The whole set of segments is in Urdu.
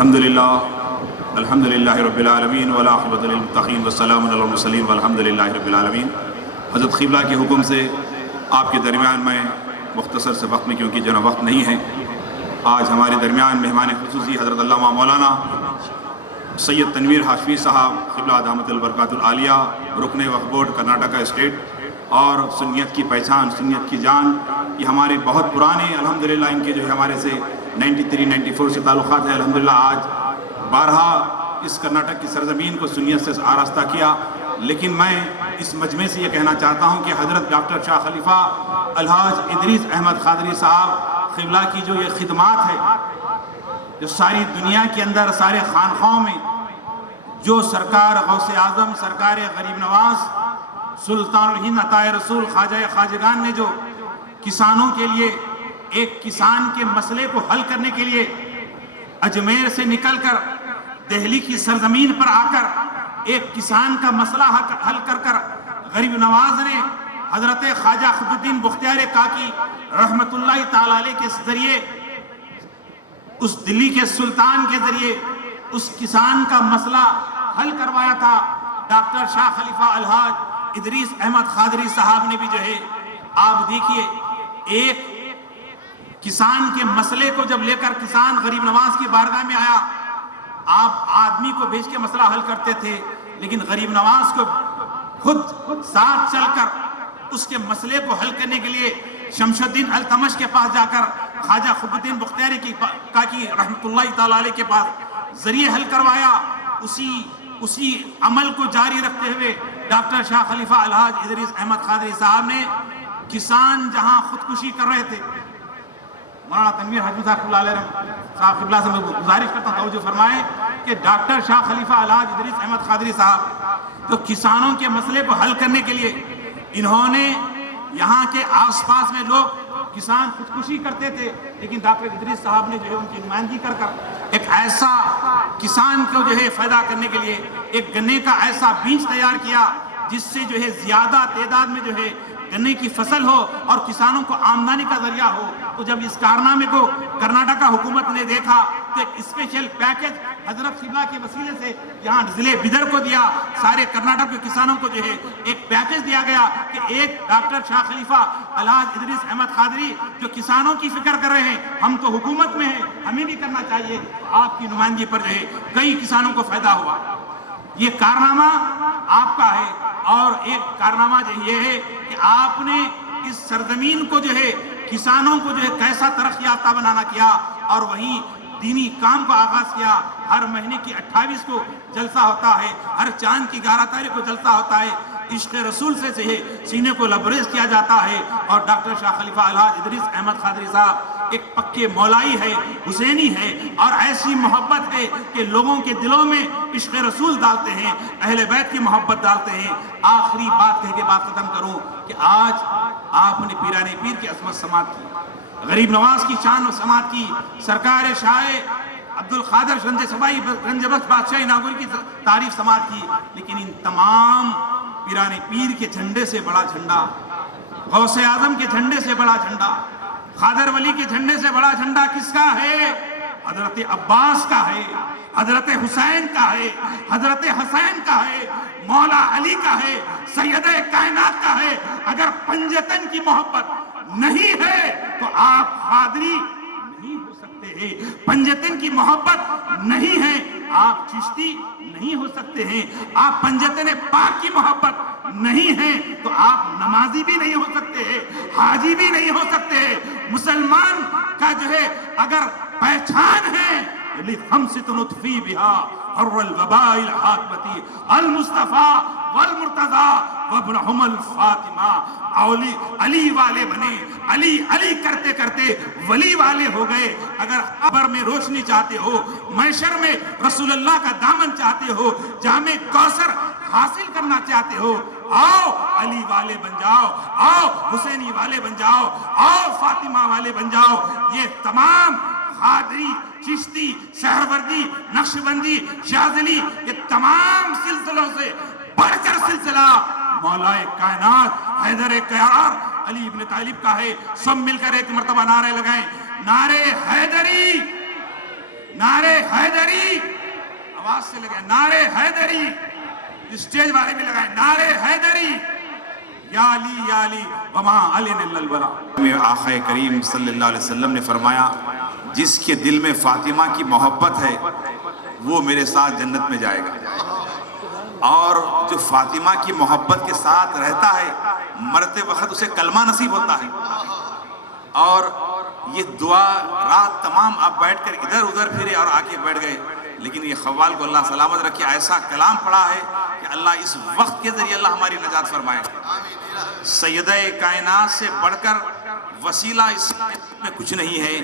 الحمدللہ رب العالمین والعاقبۃ للمتقین والسلام علی المرسلین والحمدللہ رب العالمین۔ حضرت قبلہ کے حکم سے آپ کے درمیان میں مختصر سے وقت میں، کیونکہ جو وقت نہیں ہے، آج ہمارے درمیان مہمان خصوصی حضرت علامہ مولانا سید تنویر ہاشمی صاحب قبلہ دامت البرکات العالیہ، رکن وقف بورڈ کرناٹکا اسٹیٹ اور سنیت کی پہچان، سنیت کی جان، یہ ہمارے بہت پرانے الحمدللہ ان کے جو ہے ہمارے سے 93-94 سے تعلقات ہے۔ الحمدللہ آج بارہا اس کرناٹک کی سرزمین کو سنیت سے آراستہ کیا، لیکن میں اس مجمع سے یہ کہنا چاہتا ہوں کہ حضرت ڈاکٹر شاہ خلیفہ الحاج ادریس احمد قادری صاحب قبلہ کی جو یہ خدمات ہے، جو ساری دنیا کے اندر سارے خانقاہوں میں جو سرکار غوث اعظم، سرکار غریب نواز، سلطان الہند عطائے رسول خواجہ خواجگان نے جو کسانوں کے لیے ایک کسان کے مسئلے کو حل کرنے کے لیے اجمیر سے نکل کر دہلی کی سرزمین پر آ کر ایک کسان کا مسئلہ حل کر غریب نواز نے حضرت خواجہ قطب الدین بختیار کاکی رحمت اللہ تعالی علیہ کے ذریعے، اس دلی کے سلطان کے ذریعے اس کسان کا مسئلہ حل کروایا تھا۔ ڈاکٹر شاہ خلیفہ الحاج ادریس احمد قادری صاحب نے بھی جو ہے، آپ دیکھیے، ایک کسان کے مسئلے کو جب لے کر کسان غریب نواز کی بارگاہ میں آیا، آپ آدمی کو بھیج کے مسئلہ حل کرتے تھے، لیکن غریب نواز کو خود ساتھ چل کر اس کے مسئلے کو حل کرنے کے لیے شمس الدین التمش کے پاس جا کر خواجہ قطب الدین بختیار کاکی رحمت اللہ تعالی علیہ کے پاس ذریعے حل کروایا۔ اسی عمل کو جاری رکھتے ہوئے ڈاکٹر شاہ خلیفہ الحاج ادریس احمد قادری صاحب نے کسان جہاں خودکشی کر رہے تھے، مولانا تنویر ہاشمی صاحب قبلہ سے میں گزارش کرتا ہوں توجہ فرمائیں کہ ڈاکٹر شاہ خلیفہ الحاج ادریس احمد قادری صاحب تو کسانوں کے مسئلے کو حل کرنے کے لیے انہوں نے یہاں کے آس پاس میں لوگ کسان خودکشی کرتے تھے، لیکن ڈاکٹر ادریس صاحب نے جو ہے ان کی نمائندگی کر ایک ایسا کسان کو جو ہے فائدہ کرنے کے لیے ایک گنے کا ایسا بیج تیار کیا جس سے جو ہے زیادہ تعداد میں جو ہے گنے کی فصل ہو اور کسانوں کو آمدنی کا ذریعہ ہو۔ تو جب اس کارنامے کو کرناٹکا حکومت نے دیکھا تو ایک اسپیشل پیکج حضرت قبلہ کے وسیلے سے یہاں ضلع بیدر کو دیا، سارے کرناٹک کے کسانوں کو جو ہے ایک پیکج دیا گیا کہ ایک ڈاکٹر شاہ خلیفہ الحاج ادریس احمد قادری جو کسانوں کی فکر کر رہے ہیں، ہم تو حکومت میں ہیں، ہمیں بھی کرنا چاہیے۔ آپ کی نمائندگی پر جو ہے کئی کسانوں کو فائدہ ہوا۔ یہ کارنامہ آپ کا ہے، اور ایک کارنامہ جو یہ ہے کہ آپ نے اس سرزمین کو جو ہے کسانوں کو جو ہے کیسا ترقی یافتہ بنانا کیا، اور وہیں دینی کام کو آغاز کیا۔ ہر مہینے کی 28 کو جلسہ ہوتا ہے، ہر چاند کی 11 تاریخ کو جلسہ ہوتا ہے، عشق رسول سے سینے کو لبریز کیا جاتا ہے۔ اور ڈاکٹر شاہ خلیفہ الحاج ادریس احمد قادری صاحب ایک پکے مولائی ہے، حسینی ہے، اور ایسی محبت ہے کہ لوگوں کے دلوں میں عشق رسول ڈالتے ہیں، اہل بیت کی محبت ڈالتے ہیں۔ آخری بات کہہ کے بات ختم کروں کہ آج آپ نے پیران پیر کی عظمت سماعت کی، غریب نواز کی شان و سماعت کی، سرکار شاہ عبد القادر گنج بخش بادشاہ ناگوری کی تعریف سماعت کی، لیکن ان تمام پیران پیر کے جھنڈے سے بڑا جھنڈا، غوث اعظم کے جھنڈے سے بڑا جھنڈا، خادر ولی کے جھنڈے سے بڑا جھنڈا کس کا ہے؟ حضرت عباس کا ہے، حضرت حسین کا ہے، حضرت حسین کا ہے، مولا علی کا ہے، سید کائنات کا ہے۔ اگر پنجتن کی محبت نہیں ہے تو آپ قادری نہیں ہو سکتے ہیں، پنجتن کی محبت نہیں ہے آپ چشتی نہیں ہو سکتے ہیں، آپ پنجتن پاک کی محبت نہیں ہے تو آپ نمازی بھی نہیں ہو سکتے ہیں، حاجی بھی نہیں ہو سکتے ہیں۔ مسلمان کا جو ہے اگر پہچان ہے لِخَمْسِ نُطْفِي بِهَا حر الوباء الحاکمتی المصطفیٰ والمرتضیٰ وابنہم الفاطمہ۔ علی والے بنے، علی علی کرتے کرتے ولی والے ہو گئے۔ اگر قبر میں روشنی چاہتے ہو، محشر میں رسول اللہ کا دامن چاہتے ہو، جامع کوثر حاصل کرنا چاہتے ہو، آؤ علی والے بن جاؤ، آؤ حسینی والے بن جاؤ، آؤ فاطمہ والے بن جاؤ۔ یہ تمام قادری، چشتی، سہروردی، نقشبندی، شاذلی، یہ تمام سلسلوں سے بڑھ کر سلسلہ مولا کائنات حیدر قیار علی ابن طالب کا ہے۔ سب مل کر ایک مرتبہ نعرے لگائیں، نعرے حیدری، نعرے حیدری آواز سے لگائیں، نعرے حیدری، اسٹیج والے بھی لگائیں، نعرے حیدری، یا علی یا علی وما علی الا الولا۔ آقا کریم صلی اللہ علیہ وسلم نے فرمایا جس کے دل میں فاطمہ کی محبت ہے وہ میرے ساتھ جنت میں جائے گا، اور جو فاطمہ کی محبت کے ساتھ رہتا ہے مرتے وقت اسے کلمہ نصیب ہوتا ہے۔ اور یہ دعا رات تمام آپ بیٹھ کر ادھر ادھر پھرے اور آ کے بیٹھ گئے، لیکن یہ خوال کو اللہ سلامت رکھے، ایسا کلام پڑھا ہے کہ اللہ اس وقت کے ذریعے اللہ ہماری نجات فرمائے۔ سیدہ کائنات سے بڑھ کر وسیلہ اس میں کچھ نہیں ہے،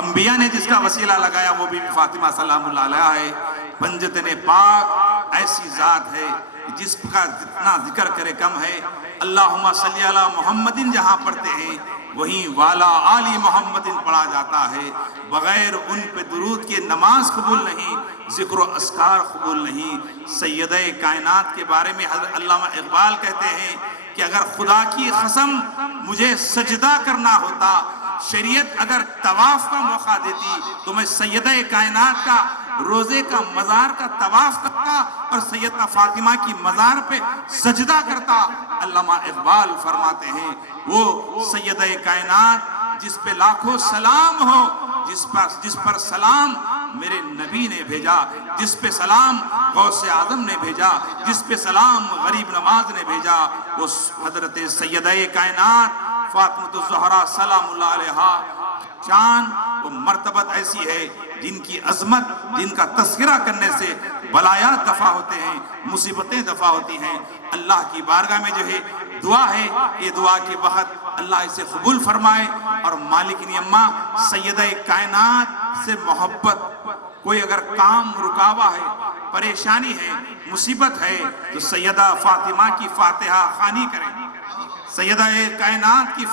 انبیاء نے جس کا وسیلہ لگایا وہ بھی فاطمہ سلام اللہ علیہ ہے۔ پنجتن پاک ایسی ذات ہے جس کا جتنا ذکر کرے کم ہے۔ اللہم صلی علی محمد جہاں پڑھتے ہیں وہیں والا آلی محمد پڑھا جاتا ہے، بغیر ان پہ درود کے نماز قبول نہیں، ذکر و اذکار قبول نہیں۔ سیدہ کائنات کے بارے میں حضرت علامہ اقبال کہتے ہیں کہ اگر خدا کی قسم مجھے سجدہ کرنا ہوتا، شریعت اگر طواف کا موقع دیتی تو میں سیدہ کائنات کا روزے کا مزار کا طواف کرتا اور سیدہ فاطمہ کی مزار پہ سجدہ کرتا۔ علامہ اقبال فرماتے ہیں وہ سیدہ کائنات جس پہ لاکھوں سلام ہو، جس پر سلام میرے نبی نے بھیجا، جس پہ سلام غوث اعظم نے بھیجا، جس پہ سلام غریب نواز نے بھیجا، وہ حضرت سیدہ کائنات فاطمہ الزہرا سلام اللہ علیہا۔ چاند وہ مرتبت ایسی ہے جن کی عظمت، جن کا تذکرہ کرنے سے بلایات دفع ہوتے ہیں، مصیبتیں دفع ہوتی ہیں۔ اللہ کی بارگاہ میں جو ہے دعا ہے، یہ دعا کے وقت اللہ اسے قبول فرمائے، اور مالکنی اماں سیدہ کائنات سے محبت، کوئی اگر کام رکاوا ہے، پریشانی ہے، مصیبت ہے تو سیدہ فاطمہ کی فاتحہ خوانی کریں، سیدہ کائنات کی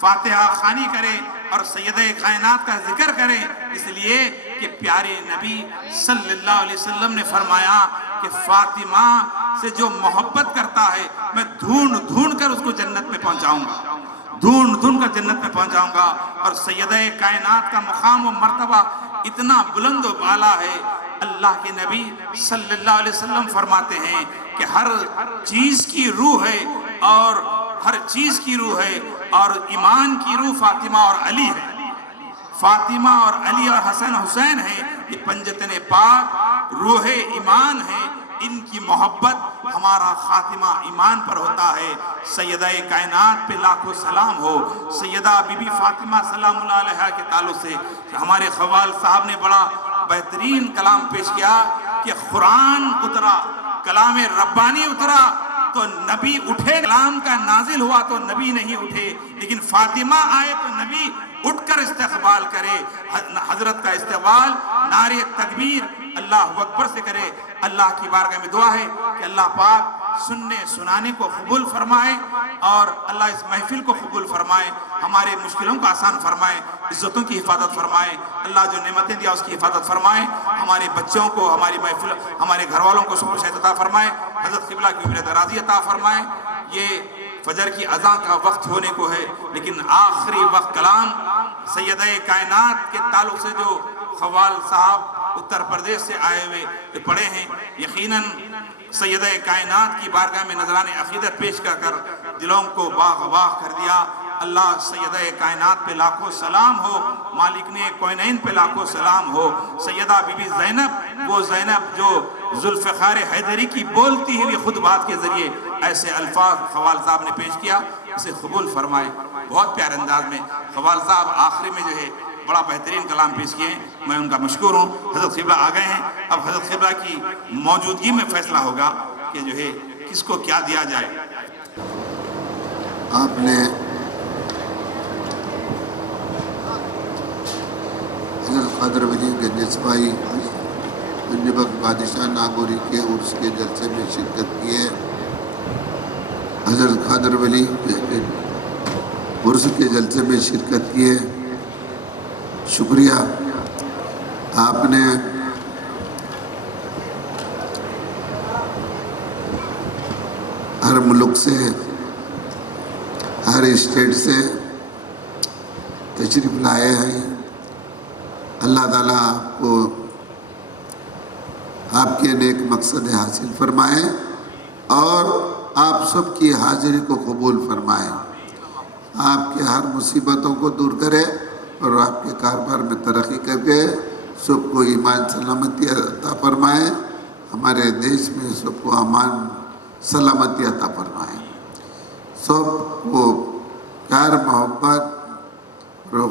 فاتحہ خوانی کریں اور سیدہ کائنات کا ذکر کریں، اس لیے کہ پیارے نبی صلی اللہ علیہ وسلم نے فرمایا کہ فاطمہ سے جو محبت کرتا ہے میں ڈھونڈ ڈھونڈ کر اس کو جنت میں پہنچاؤں گا، ڈھونڈ ڈھونڈ کر جنت میں پہنچاؤں گا۔ اور سیدہ کائنات کا مقام و مرتبہ اتنا بلند و بالا ہے، اللہ کے نبی صلی اللہ علیہ وسلم فرماتے ہیں کہ ہر چیز کی روح ہے، اور ہر چیز کی روح ہے، اور ایمان کی روح فاطمہ اور علی ہے۔ فاطمہ اور علی اور حسن حسین ہیں، یہ پنجتن پاک روح ایمان ہے، ان کی محبت ہمارا خاتمہ ایمان پر ہوتا ہے۔ سیدہ کائنات پہ لاکھوں سلام ہو۔ سیدہ بی بی فاطمہ سلام اللہ علیہ کے تعلق سے ہمارے خوال صاحب نے بڑا بہترین کلام پیش کیا کہ قرآن اترا، کلام ربانی اترا تو نبی اٹھے، کلام کا نازل ہوا تو نبی نہیں اٹھے، لیکن فاطمہ آئے تو نبی اٹھ کر استقبال کرے۔ حضرت کا استقبال نعرے تکبیر اللہ اکبر سے کرے۔ اللہ کی بارگاہ میں دعا ہے کہ اللہ پاک سننے سنانے کو قبول فرمائے، اور اللہ اس محفل کو قبول فرمائے، ہمارے مشکلوں کو آسان فرمائے، عزتوں کی حفاظت فرمائے، اللہ جو نعمتیں دیا اس کی حفاظت فرمائے، ہمارے بچوں کو، ہماری محفل، ہمارے گھر والوں کو سب کچھ عطا فرمائے، حضرت قبلہ کی عمر دراز عطا فرمائے۔ یہ فجر کی اذان کا وقت ہونے کو ہے، لیکن آخری وقت کلام سیدہ کائنات کے تعلق سے جو خوال صاحب اتر پردیش سے آئے ہوئے پڑھے ہیں، یقیناً سیدہ کائنات کی بارگاہ میں نذران عقیدت پیش کر دلوں کو باغ باغ کر دیا۔ اللہ سیدہ کائنات پہ لاکھوں سلام ہو، مالک نے کوئنین پہ لاکھوں سلام ہو۔ سیدہ بی بی زینب، وہ زینب جو ذوالفقار حیدری کی بولتی ہوئی خطبات کے ذریعے ایسے الفاظ خوال صاحب نے پیش کیا، اسے قبول فرمائے۔ بہت پیارے انداز میں خوال صاحب آخری میں جو ہے بڑا بہترین کلام پیش کیے ہیں، میں ان کا مشکور ہوں۔ حضرت قبلہ آ گئے ہیں، اب حضرت قبلہ کی موجودگی میں فیصلہ ہوگا کہ جو ہے کس کو کیا دیا جائے۔ آپ نے حضرت قادر ولی گنجسپائی گنج بخش بادشاہ ناگوری کے عرس کے جلسے میں شرکت کی ہے۔ حضرت قادر ولی عرس کے جلسے میں شرکت کی ہے، شکریہ۔ آپ نے ہر ملک سے، ہر اسٹیٹ سے تشریف لائے ہیں، اللہ تعالیٰ آپ کو آپ کے نیک مقصد حاصل فرمائے اور آپ سب کی حاضری کو قبول فرمائے، آپ کے ہر مصیبتوں کو دور کرے اور آپ کے کاروبار میں ترقی کر کے سب کو ایمان سلامتی عطا فرمائے، ہمارے دیش میں سب کو امان سلامتی عطا فرمائے، سب کو پیار محبت اور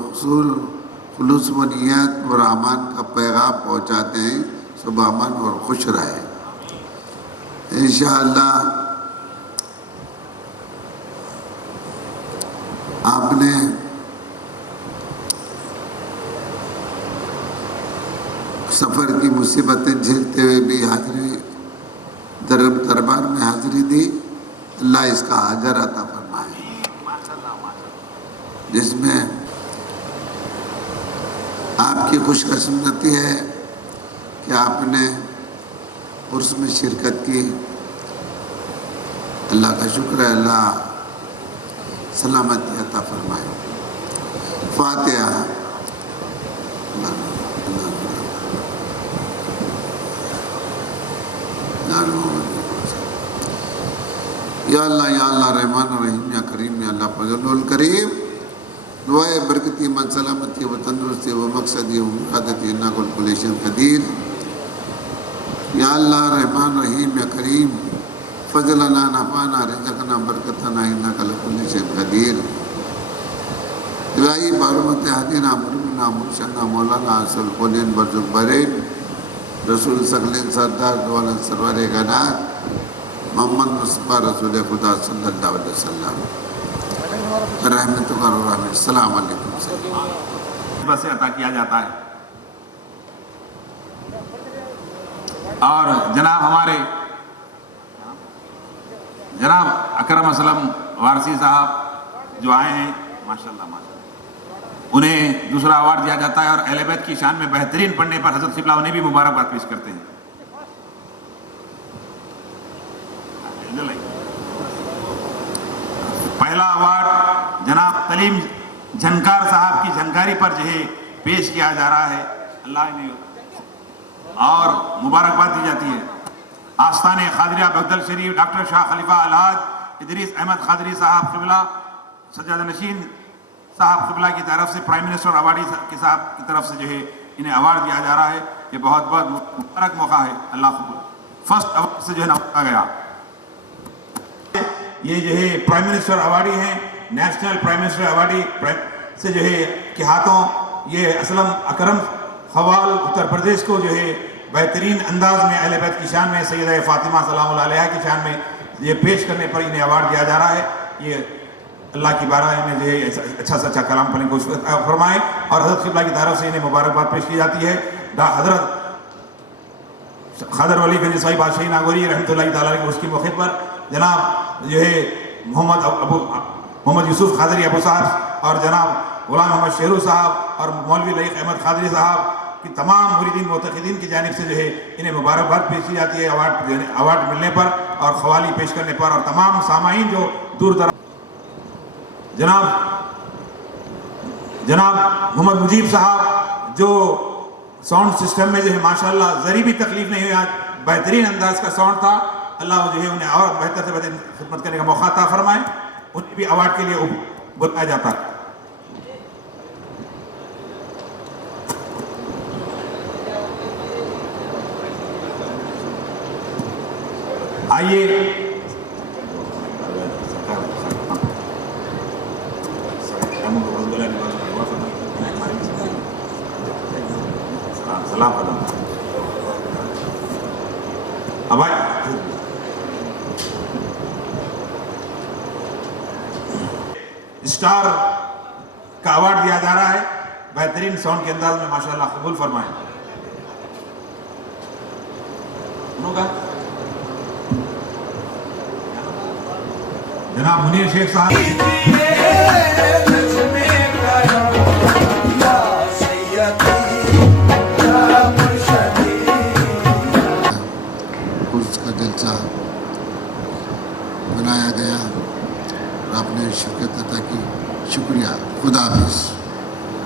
خلوص و نیت اور امان کا پیغام پہنچاتے ہیں، سب امان اور خوش رہے انشاءاللہ۔ آپ نے سفر کی مصیبتیں جھیلتے ہوئے بھی حاضری دربار میں حاضری دی، اللہ اس کا اجر عطا فرمائے، جس میں آپ کی خوش قسمتی ہے کہ آپ نے عرس میں شرکت کی، اللہ کا شکر ہے، اللہ سلامتی عطا فرمائے۔ فاتحہ۔ یا اللہ رحمان الرحیم، یا کریم، یا اللہ فضل الکریم، دعائے برکتی من سلامتی و تندرستی و مقصدی و مرادتی انک کل شیء قدیر۔ یا اللہ رحمان رحیم، یا کریم، فضلنا نفعنا رزقنا برکتنا انک کل شیء قدیر۔ الہی بحرمت حدینا مرمنا مرشدنا مولانا اصل قولین برزق برین رسول ثقلین سردار دولن سرور کائنات محمد مصطفیٰ رسول خدا صلی اللہ علیہ وسلم، رحمت کا رحمت۔ السلام علیکم۔ بس سے عطا کیا جاتا ہے، اور جناب ہمارے جناب اکرم اسلم وارثی صاحب جو آئے ہیں، ماشاءاللہ انہیں دوسرا ایوارڈ دیا جاتا ہے، اور اہل بیت کی شان میں بہترین پڑھنے پر حضرت قبلہ انہیں بھی مبارکباد پیش کرتے ہیں۔ پہلا ایوارڈ جناب تلیم جھنکار صاحب کی جھنکاری پر جو ہے پیش کیا جا رہا ہے، اللہ نے اور مبارکباد دی جاتی ہے۔ آستان خادریہ بغدل شریف ڈاکٹر شاہ خلیفہ الحاج ادریس احمد خادری صاحب قبلہ سجادہ نشین صاحب قبلہ کی طرف سے پرائم منسٹر ایوارڈی کے صاحب کی طرف سے جو ہے انہیں ایوارڈ دیا جا رہا ہے، یہ بہت بہت مبارک موقع ہے، اللہ قبول۔ فرسٹ ایوارڈ سے جو ہے نوازا گیا، یہ جو ہے پرائم منسٹر ایوارڈی ہیں، نیشنل پرائم منسٹر ایوارڈی سے جو ہے کہ ہاتھوں یہ اسلم اکرم خوال اتر پردیش کو جو ہے بہترین انداز میں اہل بیت کی شان میں سیدہ فاطمہ سلام اللہ علیہا کی شان میں یہ پیش کرنے پر انہیں ایوارڈ دیا جا رہا ہے۔ یہ اللہ کی بارگاہ میں جو ہے اچھا سے اچھا کلام پڑھنے کو فرمائے، اور حضرت قبلہ کی طرف سے انہیں مبارکباد پیش کی جاتی ہے۔ حضرت خضر ولی گنج صاحب بادشاہی ناگوری رحمۃ اللہ تعالیٰ کی اس کی موقع پر جناب جو ہے محمد یوسف خاضری ابو صاحب اور جناب غلام محمد شیرو صاحب اور مولوی لئیق احمد خاضری صاحب کی تمام مریدین معتقدین کی جانب سے جو ہے انہیں مبارکباد پیش کی جاتی ہے ایوارڈ ملنے پر اور قوالی پیش کرنے پر، اور تمام سامعین جو دور دراز جناب محمد مجیب صاحب جو ساؤنڈ سسٹم میں جو ہے ماشاءاللہ ذری بھی تکلیف نہیں ہوئی، آج بہترین انداز کا ساؤنڈ تھا، اللہ جو ہے انہیں اور بہتر سے بہتر خدمت کرنے کا موقع عطا فرمائے، انہیں بھی ایوارڈ کے لیے بلایا جاتا ہے۔ آئیے سلام اب اسٹار کا ایوارڈ دیا جا رہا ہے، بہترین ساؤنڈ کے انداز میں، ماشاءاللہ قبول فرمائیں۔ جناب منیر شیخ صاحب اس کا جلسہ بنایا گیا اور آپ نے شرکت عطا کی، شکریہ، خدا حافظ۔